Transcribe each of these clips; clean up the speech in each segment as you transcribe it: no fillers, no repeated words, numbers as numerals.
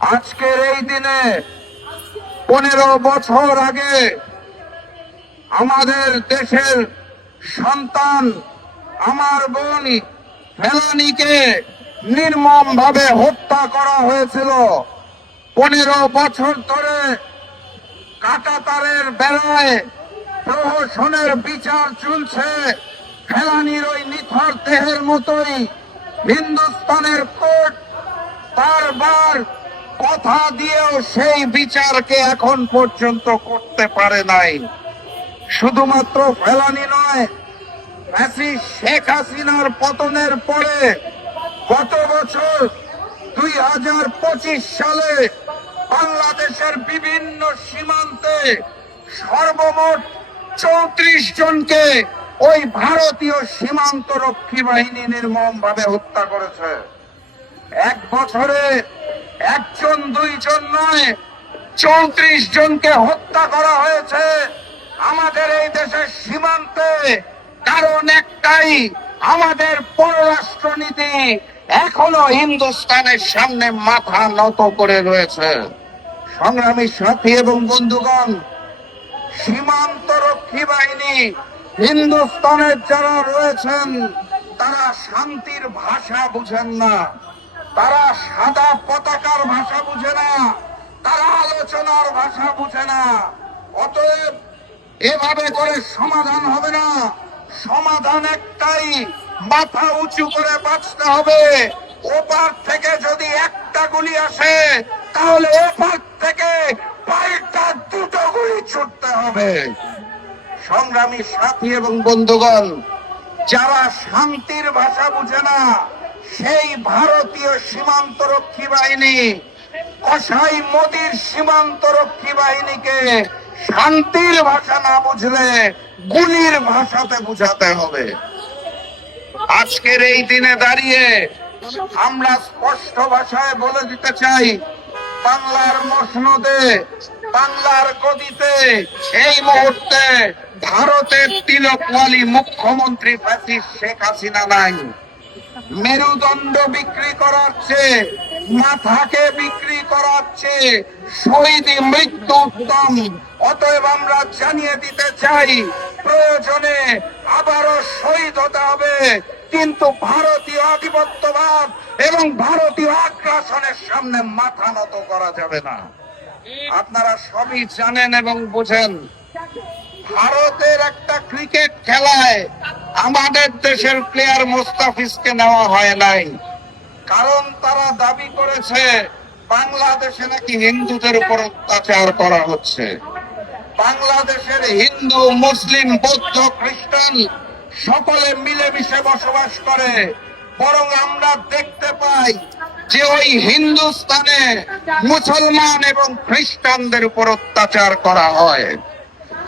আজকের এই দিনে 15 বছর আগে আমাদের দেশের সন্তান আমার বোন ফেলানীকে নির্মমভাবে হত্যা করা হয়েছিল। 15 বছর ধরে কাঁটাতারের বেড়ায় প্রহসনের বিচার চলছে। ফেলানীর ওই নিথর দেহের মতোই হিন্দুস্তানের কোর্ট বারবার কথা দিয়েও সেই বিচারকে এখন পর্যন্ত করতে পারে নাই। শুধুমাত্র ফেলানী নয়, ফ্যাসিস্ট শেখ হাসিনার পতনের পরে গত বছর 2025 সালে বাংলাদেশের বিভিন্ন সীমান্তে সর্বমোট 34 জনকে ওই ভারতীয় সীমান্ত রক্ষী বাহিনী নির্মমভাবে হত্যা করেছে। এক বছরে একজন দুইজন নয়, 34 জনকে হত্যা করা হয়েছে আমাদের এই দেশের সীমান্তে। কারণ একটাই, আমাদের পররাষ্ট্রনীতি এখনো হিন্দুস্তানের সামনে মাথা নত করে রয়েছে। সংগ্রামী সাথী এবং বন্ধুগণ, সীমান্ত রক্ষী বাহিনী হিন্দুস্তানের যারা রয়েছেন তারা শান্তির ভাষা বুঝেন না, তারা সাদা পতাকার ভাষা বুঝে না, তারা আলোচনার ভাষা বুঝে না। অতএব এভাবে করে সমাধান হবে না। সমাধান একটাই, মাথা উঁচু করে বাঁচতে হবে। ওপার থেকে যদি একটা গুলি আসে তাহলে ওপার থেকে পাল্টা দুটো গুলি ছুটতে হবে। সংগ্রামী সাথী এবং বন্ধুগণ, যারা শান্তির ভাষা বুঝে না সেই ভারতীয় সীমান্ত রক্ষী বাহিনী কসাই মোদির সীমান্ত রক্ষী বাহিনীকে শান্তির ভাষা না বুঝলে গুলির ভাষাতে বুঝাতে হবে। আজকের এই দিনে দাঁড়িয়ে আমরা স্পষ্ট ভাষায় বলে দিতে চাই, বাংলার মসনদে, বাংলার গদিতে এই মুহূর্তে ভারতের তিলকওয়ালী মুখ্যমন্ত্রী ফ্যাসিস্ট শেখ হাসিনা নাই। মেরুদণ্ড বিক্রি করার চেয়ে, মাথাকে বিক্রি করার চেয়ে শহীদী মৃত্যু উত্তম। অতএব আমরা জানিয়ে দিতে চাই, প্রয়োজনে আবারও শহীদ হতে হবে, কিন্তু ভারতীয় আধিপত্যবাদ এবং ভারতীয় আগ্রাসনের সামনে মাথা নত করা যাবে না। আপনারা সবই জানেন এবং বুঝেন, ভারতের একটা ক্রিকেট খেলায় আমাদের দেশের প্লেয়ার মোস্তাফিজকে নেওয়া হয় নাই। কারণ তারা দাবি করেছে বাংলাদেশে নাকি হিন্দুদের উপর অত্যাচার করা হচ্ছে। বাংলাদেশের হিন্দু, মুসলিম, বৌদ্ধ, খ্রিস্টান সকলে মিলেমিশে বসবাস করে। বরং আমরা দেখতে পাই যে ওই হিন্দুস্তানে মুসলমান এবং খ্রিস্টানদের উপর অত্যাচার করা হয়।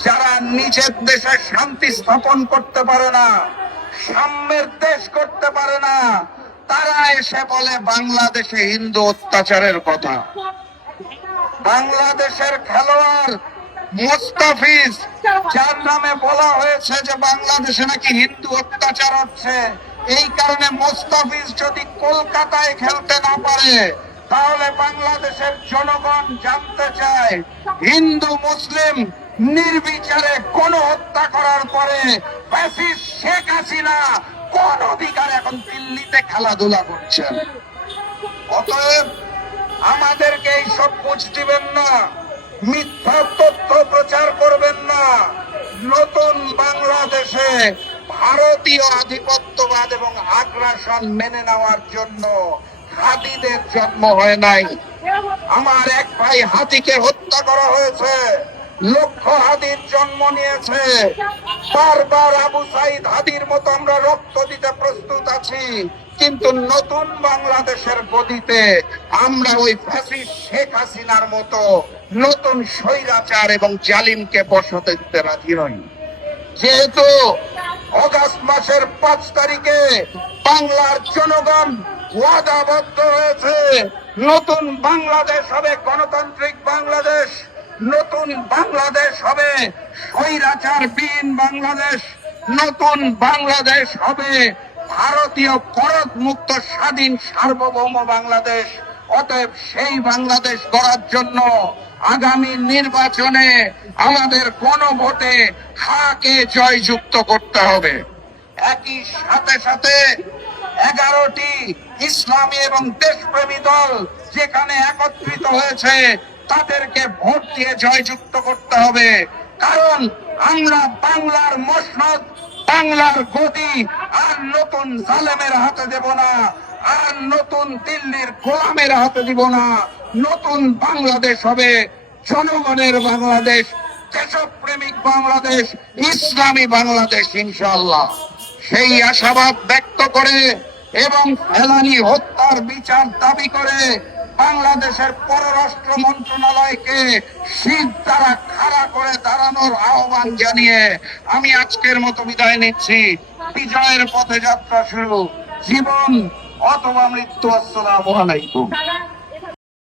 যারা নিজের দেশে শান্তি স্থাপন করতে পারে না, সাম্যের দেশ করতে পারে না, তারা এসে বলে বাংলাদেশে হিন্দু অত্যাচারের কথা। বাংলাদেশের খেলোয়াড় মুস্তাফিজ, যার নামে বলা হয়েছে যে বাংলাদেশে নাকি হিন্দু অত্যাচার হচ্ছে, এই কারণে মুস্তাফিজ যদি কলকাতায় খেলতে না পারে তাহলে বাংলাদেশের জনগণ জানতে চায় হিন্দু মুসলিম নির্বিচারে কোন হত্যা করার পরে ফ্যাসিস্ট শেখ হাসিনা কোন অধিকার এখন দিল্লিতে খেলাধুলা করছেন। অতএব আমাদেরকে এইসব বুঝ দিবেন না, মিথ্যা তথ্য প্রচার করবেন না। নতুন বাংলাদেশে ভারতীয় আধিপত্যবাদ এবং আগ্রাসন মেনে নেওয়ার জন্য হাতিদের জন্ম হয় নাই। আমার এক ভাই হাতিকে হত্যা করা হয়েছে, লক্ষ হাতির জন্ম নিয়েছে। বারবার আবু সাইদ হাতির মতো আমরা রক্ত দিতে প্রস্তুত আছি, কিন্তু নতুন বাংলাদেশের গদিতে আমরা ওই ফ্যাসিস্ট শেখ হাসিনার মতো নতুন স্বৈরাচার এবং জালিমকে বসতে দিতে রাজি নই। যেহেতু অগাস্ট মাসের 5 তারিখে বাংলার জনগণ ওয়াদাবদ্ধ হয়েছে, নতুন বাংলাদেশ হবে গণতান্ত্রিক বাংলাদেশ, নতুন বাংলাদেশ হবে স্বৈরাচারবিহীন বাংলাদেশ, নতুন বাংলাদেশ হবে ভারতীয় করদ মুক্ত স্বাধীন সার্বভৌম বাংলাদেশ। অতএব সেই বাংলাদেশ গড়ার জন্য আগামী নির্বাচনে আমাদের গণভোটে হাকে জয়যুক্ত করতে হবে। একই সাথে সাথে 11টি ইসলামী এবং দেশপ্রেমী দল যেখানে একত্রিত হয়েছে তাদেরকে ভোট দিয়ে জয়যুক্ত করতে হবে। কারণ আমরা বাংলার মসনদ, বাংলার গদি আর নতুন জালেমের হাতে দেব না, আর নতুন দিল্লির গোলামের হাতে দিব না। নতুন বাংলাদেশ হবে জনগণের বাংলাদেশ, দেশপ্রেমিক বাংলাদেশ, ইসলামী বাংলাদেশ ইনশাআল্লাহ। সেই আশাবাদ ব্যক্ত করে এবং ফেলানী হত্যার বিচার দাবি করে বাংলাদেশের পররাষ্ট্র মন্ত্রণালয়কে শীত দ্বারা খাড়া করে দাঁড়ানোর আহ্বান জানিয়ে আমি আজকের মতো বিদায় নিচ্ছি। বিজয়ের পথে যাত্রা শুরু, জীবন অথবা মৃত্যু। আসসালামু আলাইকুম।